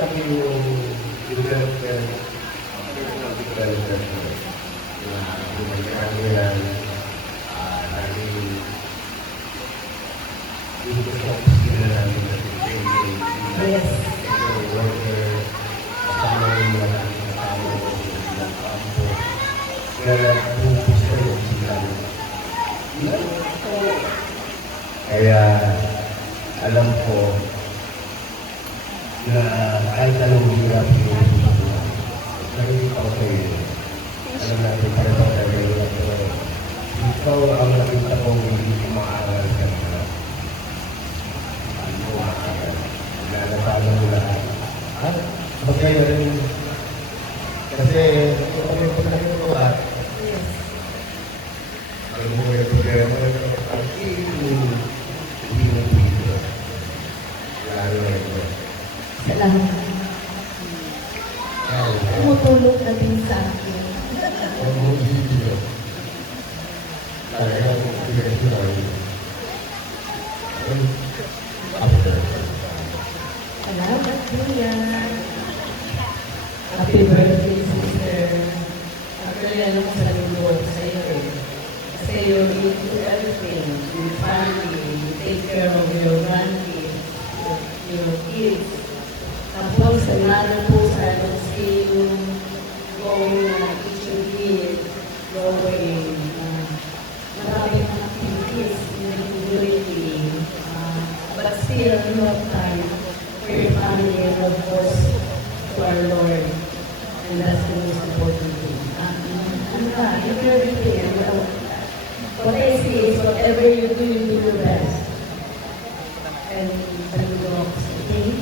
kami yung development, personal development na gumagamit nila namin yung gusto ko sila namin na training, worker, kasama yung mga kasama yung ilang kampo. Kaya pumupos kayo sila. Kaya alam ko na kahit anong hirap yung narinig ako sa'yo. Alam natin para sa tayo pero ikaw ang nakita kong hindi kumaaral ka na. Hindi kumaaral. Nalatagan mo lahat. At magkaya rin kasi kung yung pagkakagawa alam mo yung problema ang hindi mo dito. Lalo na ito. Salamat. Tumutulog na din sa akin. Ang mo dito. Talagang pinag-tuloy. After. Salamat, Kuya. Happy birthday, sister. Actually, alam mo sa lingkod sa iyo eh. Kasi you do everything. Your family, you take care of your grandkids, your kids. Tapos, another post, I don't see you going teaching kids, going, maraming activities in the community. But still, you have time for your family and of course, to our Lord. And that's the most important thing. Everything, what I see is whatever you do your best. And thank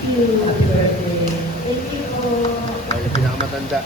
you. Happy birthday. Thank you po. Ay, pinakamatanda.